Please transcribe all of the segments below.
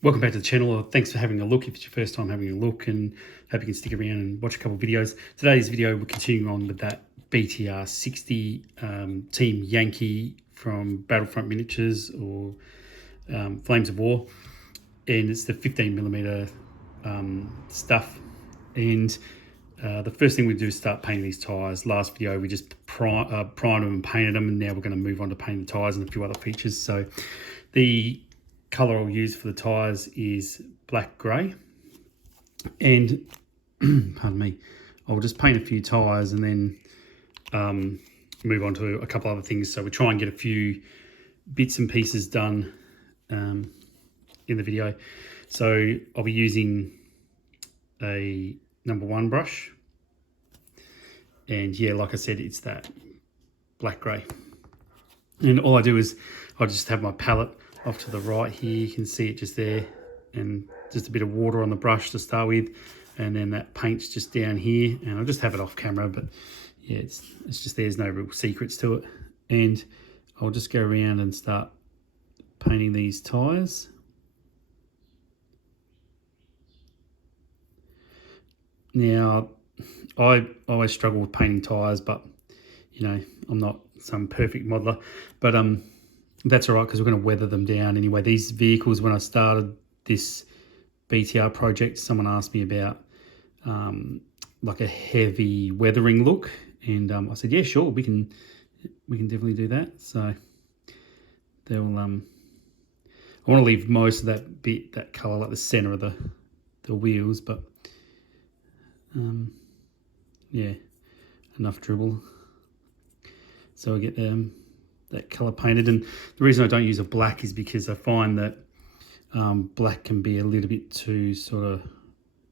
Welcome back to the channel. Thanks for having a look if it's your first time having a look, and hope you can stick around and watch a couple of videos. Today's video, we're continuing on with that BTR-60 Team Yankee from Battlefront Miniatures or Flames of War, and it's the 15mm stuff. And the first thing we do is start painting these tyres. Last video we just primed them and painted them, and now we're going to move on to painting the tyres and a few other features. So the colour I'll use for the tyres is black grey, and pardon me, I'll just paint a few tyres and then move on to a couple other things. So we try and get a few bits and pieces done in the video. So I'll be using a number 1 brush, and yeah, like I said, it's that black grey. And all I do is I just have my palette off to the right here, you can see it just there, and just a bit of water on the brush to start with, and then that paint's just down here, and I'll just have it off camera, but yeah, it's just, there's no real secrets to it. And I'll just go around and start painting these tyres. Now, I always struggle with painting tyres, but you know, I'm not some perfect modeler, but that's all right, because we're going to weather them down anyway. These vehicles, when I started this BTR project, someone asked me about like a heavy weathering look, and I said, yeah, sure, we can definitely do that. So they'll I want to leave most of that bit, that colour, like the centre of the wheels, but yeah, enough dribble. So I get that colour painted. And the reason I don't use a black is because I find that black can be a little bit too sort of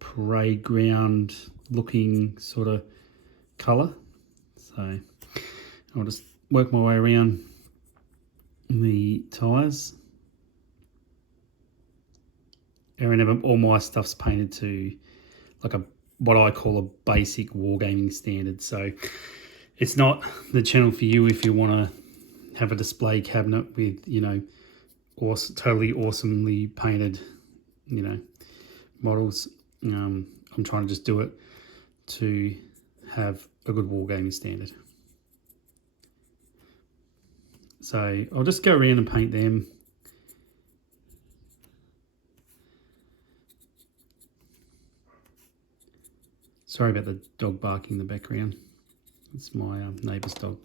parade ground looking sort of colour. So I'll just work my way around the tyres. And all my stuff's painted to like what I call a basic wargaming standard. So it's not the channel for you if you want to have a display cabinet with, you know, totally awesomely painted, you know, models. I'm trying to just do it to have a good wargaming standard. So I'll just go around and paint them. Sorry about the dog barking in the background. It's my neighbour's dog.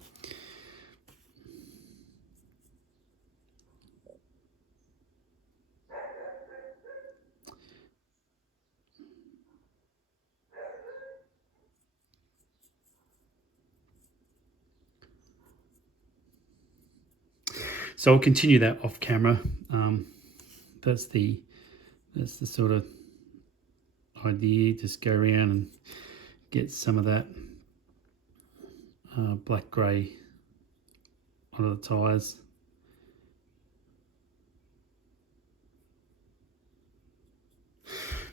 So I'll continue that off camera. That's the sort of idea. Just go around and get some of that black grey onto the tyres.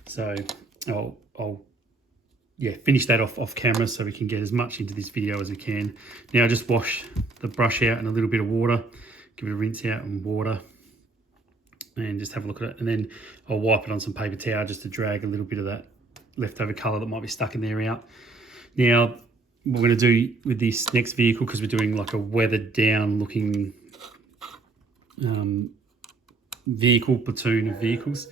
So I'll yeah, finish that off camera so we can get as much into this video as we can. Now I just wash the brush out in a little bit of water, give it a rinse out in water, and just have a look at it. And then I'll wipe it on some paper towel just to drag a little bit of that leftover colour that might be stuck in there out. Now, what we're going to do with this next vehicle, because we're doing like a weathered down looking vehicle, platoon of vehicles.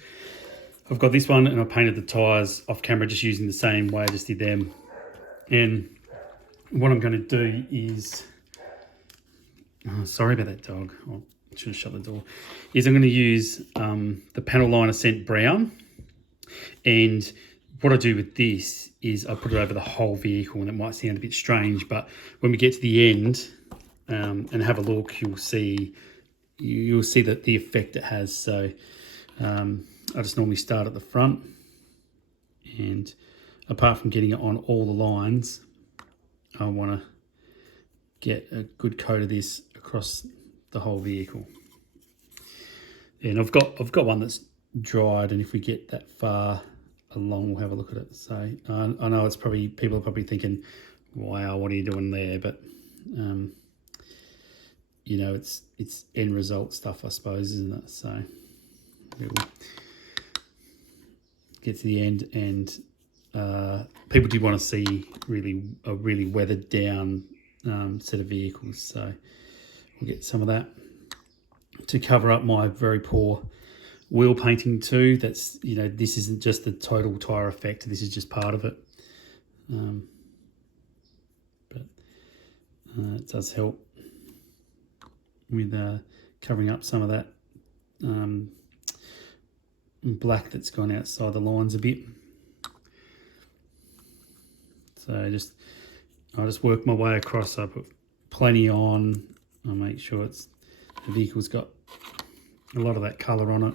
I've got this one and I painted the tyres off camera just using the same way I just did them. And what I'm going to do is, sorry about that dog, I should have shut the door, is I'm going to use the panel liner scent brown. And what I do with this is I put it over the whole vehicle, and it might sound a bit strange, but when we get to the end and have a look, you'll see that the effect it has. So I just normally start at the front, and apart from getting it on all the lines, I want to get a good coat of this across the whole vehicle. And I've got one that's dried, and if we get that far along, we'll have a look at it. So I know it's probably, people are probably thinking, wow, what are you doing there? But you know, it's end result stuff, I suppose, isn't it? So we'll get to the end, and people do want to see a really weathered down set of vehicles. So we'll get some of that to cover up my very poor wheel painting too. That's, you know, this isn't just the total tyre effect, this is just part of it. But it does help with covering up some of that black that's gone outside the lines a bit. So I just work my way across. I put plenty on. I make sure the vehicle's got a lot of that colour on it.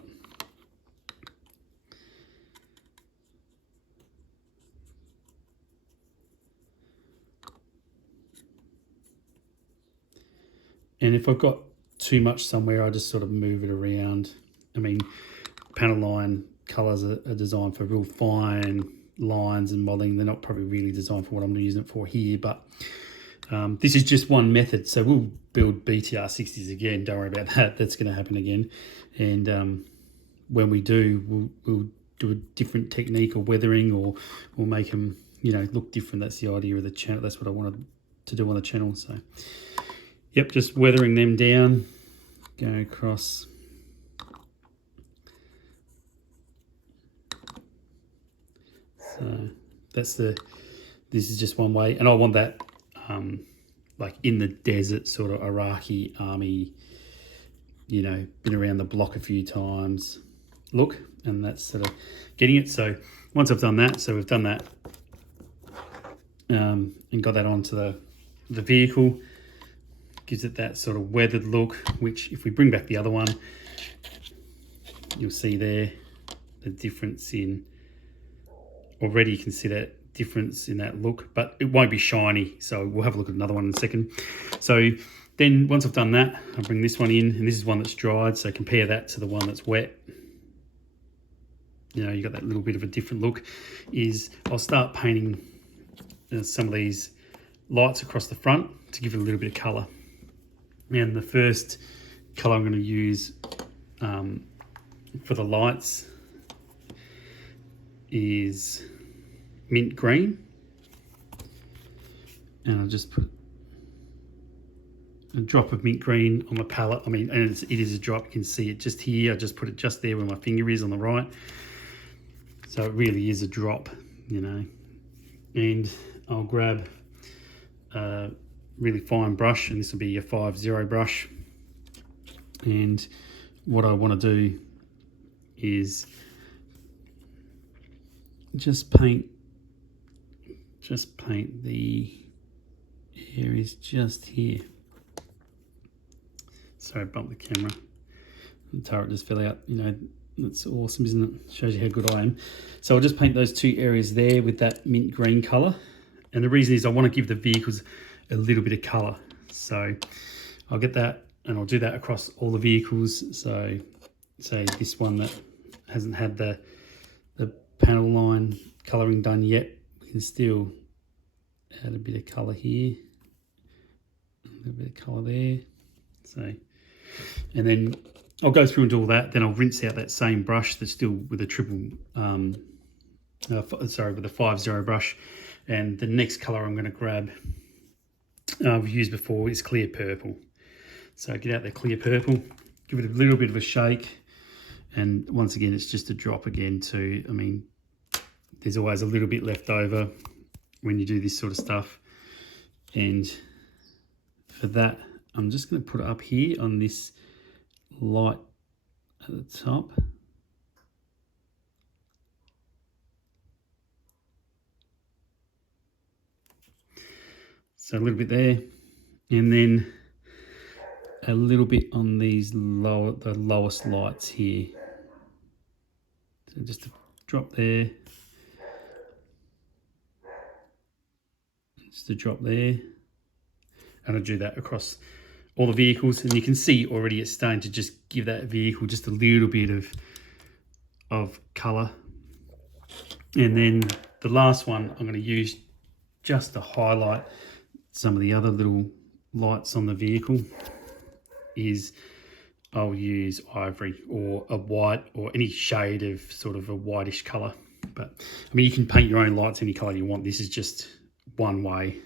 And if I've got too much somewhere, I just sort of move it around. I mean, panel line colours are designed for real fine lines and modelling. They're not probably really designed for what I'm using it for here, but this is just one method. So we'll build BTR-60s again. Don't worry about that. That's going to happen again. And when we do, we'll do a different technique or weathering, or we'll make them, you know, look different. That's the idea of the channel. That's what I wanted to do on the channel. So yep, just weathering them down, going across. So this is just one way, and I want that like in the desert, sort of Iraqi army, you know, been around the block a few times look, and that's sort of getting it. So once I've done that, so we've done that and got that onto the vehicle, gives it that sort of weathered look, which if we bring back the other one, you'll see there the difference in, already you can see that difference in that look, but it won't be shiny. So we'll have a look at another one in a second. So then once I've done that, I'll bring this one in, and this is one that's dried. So compare that to the one that's wet. You know, you got that little bit of a different look. I'll start painting some of these lights across the front to give it a little bit of colour. And the first colour I'm going to use for the lights is mint green, and I'll just put a drop of mint green on my palette. I mean, and it is a drop, you can see it just here. I just put it just there where my finger is on the right, so it really is a drop, you know. And I'll grab a really fine brush, and this will be a 5-0 brush, and what I want to do is just paint the areas just here. Sorry, I bumped the camera. The turret just fell out. You know, that's awesome, isn't it? Shows you how good I am. So I'll just paint those two areas there with that mint green colour. And the reason is I want to give the vehicles a little bit of colour. So I'll get that, and I'll do that across all the vehicles. So say this one that hasn't had the panel line colouring done yet, we can still add a bit of colour here, a little bit of colour there. So, and then I'll go through and do all that. Then I'll rinse out that same brush that's still with a with a 5-0 brush. And the next colour I'm going to grab, I've used before, is clear purple. So get out the clear purple, give it a little bit of a shake. And once again, it's just a drop again too. I mean, there's always a little bit left over when you do this sort of stuff. And for that, I'm just going to put it up here on this light at the top. So a little bit there, and then a little bit on these the lowest lights here. So just a drop there, just a drop there, and I'll do that across all the vehicles. And you can see already it's starting to just give that vehicle just a little bit of colour. And then the last one I'm going to use just to highlight some of the other little lights on the vehicle is I'll use ivory or a white or any shade of sort of a whitish colour. But I mean, you can paint your own lights any color you want. This is just one way,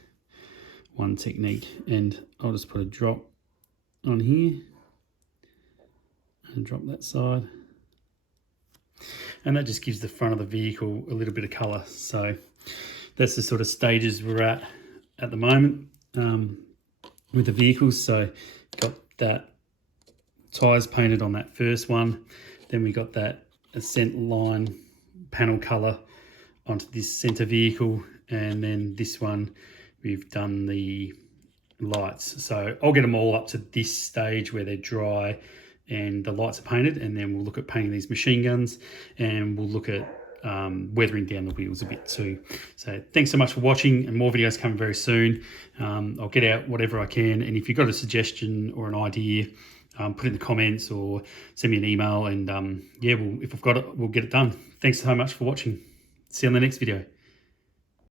one technique. And I'll just put a drop on here and drop that side. And that just gives the front of the vehicle a little bit of color. So that's the sort of stages we're at the moment with the vehicles. So got that tyres painted on that first one. Then we got that Ascent line panel color onto this center vehicle. And then this one, we've done the lights. So I'll get them all up to this stage where they're dry and the lights are painted, and then we'll look at painting these machine guns, and we'll look at weathering down the wheels a bit too. So thanks so much for watching, and more videos coming very soon. I'll get out whatever I can, and if you've got a suggestion or an idea, put it in the comments or send me an email, and yeah, if I've got it, we'll get it done. Thanks so much for watching. See you on the next video.